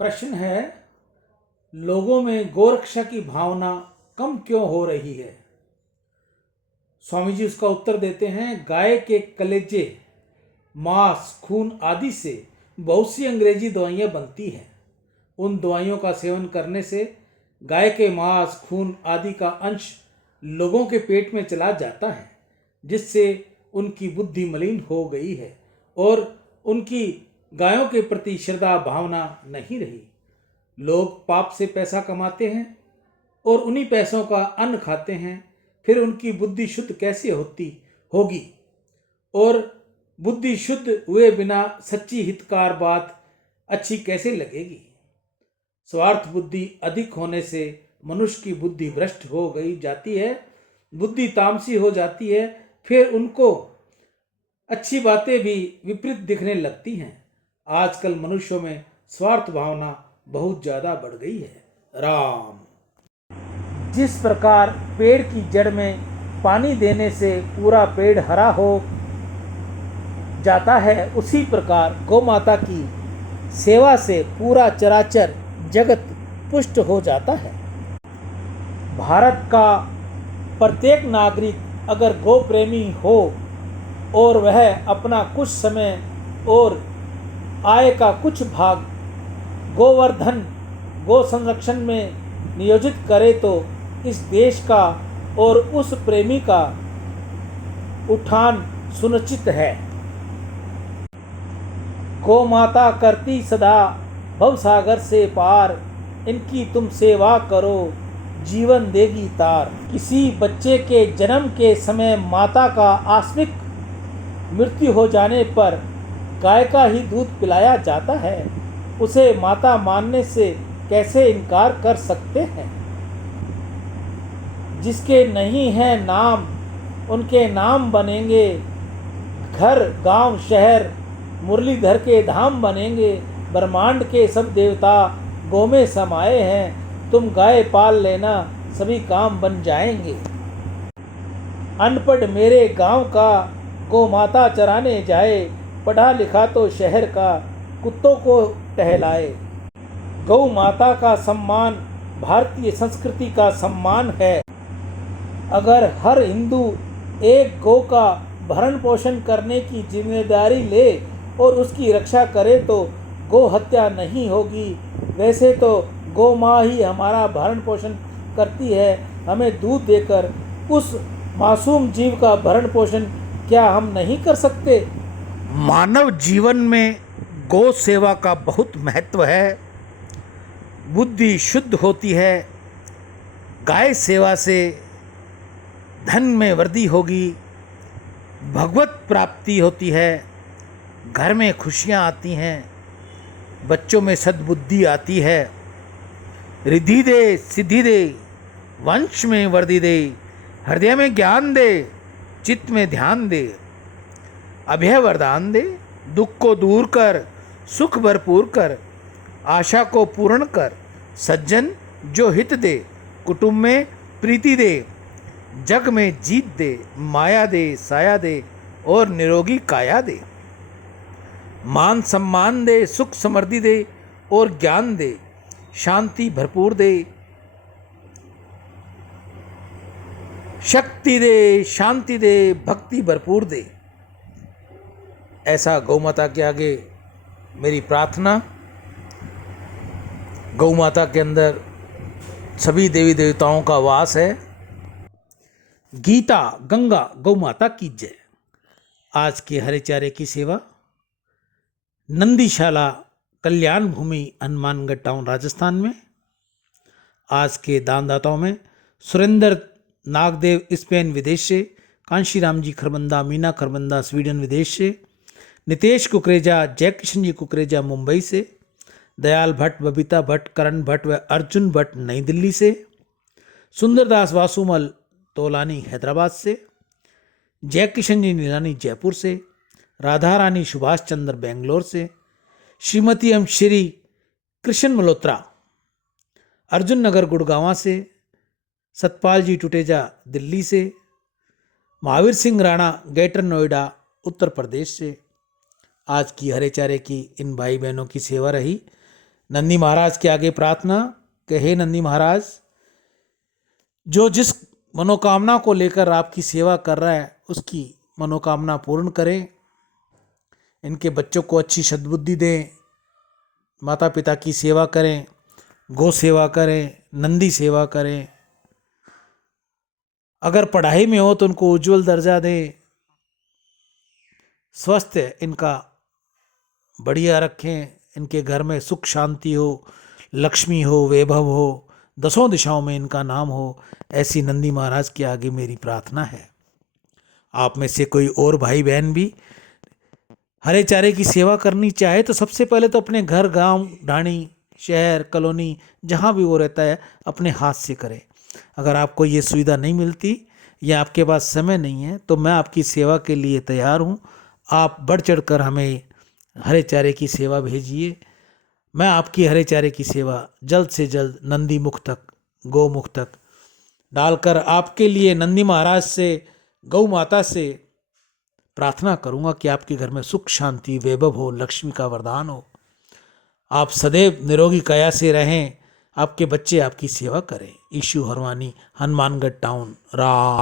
प्रश्न है, लोगों में गोरक्षा की भावना कम क्यों हो रही है? स्वामी जी उसका उत्तर देते हैं, गाय के कलेजे, मांस, खून आदि से बहुत सी अंग्रेजी दवाइयाँ बनती हैं। उन दवाइयों का सेवन करने से गाय के मांस, खून आदि का अंश लोगों के पेट में चला जाता है, जिससे उनकी बुद्धि मलिन हो गई है और उनकी गायों के प्रति श्रद्धा भावना नहीं रही। लोग पाप से पैसा कमाते हैं और उन्हीं पैसों का अन्न खाते हैं, फिर उनकी बुद्धि शुद्ध कैसे होगी? और बुद्धि शुद्ध हुए बिना सच्ची हितकार बात अच्छी कैसे लगेगी? स्वार्थ बुद्धि अधिक होने से मनुष्य की बुद्धि भ्रष्ट हो गई जाती है, बुद्धि तामसी हो जाती है, फिर उनको अच्छी बातें भी विपरीत दिखने लगती हैं। आजकल मनुष्यों में स्वार्थ भावना बहुत ज्यादा बढ़ गई है। राम। जिस प्रकार पेड़ की जड़ में पानी देने से पूरा पेड़ हरा हो जाता है, उसी प्रकार गौ माता की सेवा से पूरा चराचर जगत पुष्ट हो जाता है। भारत का प्रत्येक नागरिक अगर गौ प्रेमी हो और वह अपना कुछ समय और आय का कुछ भाग गोवर्धन, गौ संरक्षण में नियोजित करे तो इस देश का और उस प्रेमी का उत्थान सुनिश्चित है। गौ माता करती सदा भवसागर से पार, इनकी तुम सेवा करो जीवन देगी तार। किसी बच्चे के जन्म के समय माता का आकस्मिक मृत्यु हो जाने पर गाय का ही दूध पिलाया जाता है। उसे माता मानने से कैसे इनकार कर सकते हैं? जिसके नहीं है नाम उनके नाम बनेंगे, घर गांव शहर मुरलीधर के धाम बनेंगे। ब्रह्मांड के सब देवता गौ में समाये हैं, तुम गाय पाल लेना सभी काम बन जाएंगे। अनपढ़ मेरे गांव का गौ माता चराने जाए, पढ़ा लिखा तो शहर का कुत्तों को टहलाए। गौ माता का सम्मान भारतीय संस्कृति का सम्मान है। अगर हर हिंदू एक गौ का भरण पोषण करने की जिम्मेदारी ले और उसकी रक्षा करे तो गौ हत्या नहीं होगी। वैसे तो गौ माँ ही हमारा भरण पोषण करती है, हमें दूध देकर। उस मासूम जीव का भरण पोषण क्या हम नहीं कर सकते? मानव जीवन में गौ सेवा का बहुत महत्व है। बुद्धि शुद्ध होती है। गाय सेवा से धन में वृद्धि होगी, भगवत प्राप्ति होती है, घर में खुशियाँ आती हैं, बच्चों में सद्बुद्धि आती है। रिद्धि दे, सिद्धि दे, वंश में वृद्धि दे, हृदय में ज्ञान दे, चित्त में ध्यान दे, अभय वरदान दे, दुख को दूर कर, सुख भरपूर कर, आशा को पूर्ण कर, सज्जन जो हित दे, कुटुंब में प्रीति दे, जग में जीत दे, माया दे, साया दे और निरोगी काया दे, मान सम्मान दे, सुख समृद्धि दे और ज्ञान दे, शांति भरपूर दे, शक्ति दे, शांति दे, भक्ति भरपूर दे। ऐसा गौ माता के आगे मेरी प्रार्थना। गौ माता के अंदर सभी देवी देवताओं का वास है। गीता गंगा गौ माता की जय। आज के हरे चारे की सेवा नंदीशाला कल्याण भूमि हनुमानगढ़ टाउन राजस्थान में। आज के दानदाताओं में सुरेंद्र नागदेव स्पेन विदेश से, कांशीराम जी खरबंदा मीना खरबंदा स्वीडन विदेश से, नितेश कुकरेजा जय किशन जी कुकरेजा मुंबई से, दयाल भट्ट, बबीता भट्ट, करण भट्ट व अर्जुन भट्ट नई दिल्ली से, सुंदरदास वासुमल तोलानी हैदराबाद से, जय किशन जी नीलानी जयपुर से, राधा रानी सुभाष चंद्र बेंगलोर से, श्रीमती एम श्री कृष्ण मल्होत्रा अर्जुन नगर गुड़गांव से, सतपाल जी टुटेजा दिल्ली से, महावीर सिंह राणा ग्रेटर नोएडा उत्तर प्रदेश से। आज की हरे चारे की इन भाई बहनों की सेवा रही। नंदी महाराज के आगे प्रार्थना कि हे नंदी महाराज, जो जिस मनोकामना को लेकर आपकी सेवा कर रहा है उसकी मनोकामना पूर्ण करें, इनके बच्चों को अच्छी सद्बुद्धि दें, माता पिता की सेवा करें, गौ सेवा करें, नंदी सेवा करें, अगर पढ़ाई में हो तो उनको उज्जवल दर्जा दें, स्वास्थ्य इनका बढ़िया रखें, इनके घर में सुख शांति हो, लक्ष्मी हो, वैभव हो, दसों दिशाओं में इनका नाम हो, ऐसी नंदी महाराज के आगे मेरी प्रार्थना है। आप में से कोई और भाई बहन भी हरे चारे की सेवा करनी चाहे तो सबसे पहले तो अपने घर, गांव, ढाणी, शहर, कॉलोनी, जहां भी वो रहता है अपने हाथ से करे। अगर आपको ये सुविधा नहीं मिलती या आपके पास समय नहीं है तो मैं आपकी सेवा के लिए तैयार हूँ। आप बढ़ चढ़ कर हमें हरे चारे की सेवा भेजिए। मैं आपकी हरे चारे की सेवा जल्द से जल्द नंदी मुख तक, गौ मुख तक डालकर आपके लिए नंदी महाराज से, गौ माता से प्रार्थना करूंगा कि आपके घर में सुख शांति, वैभव हो, लक्ष्मी का वरदान हो, आप सदैव निरोगी काया से रहें, आपके बच्चे आपकी सेवा करें। ईशु हरवानी, हनुमानगढ़ टाउन। राम।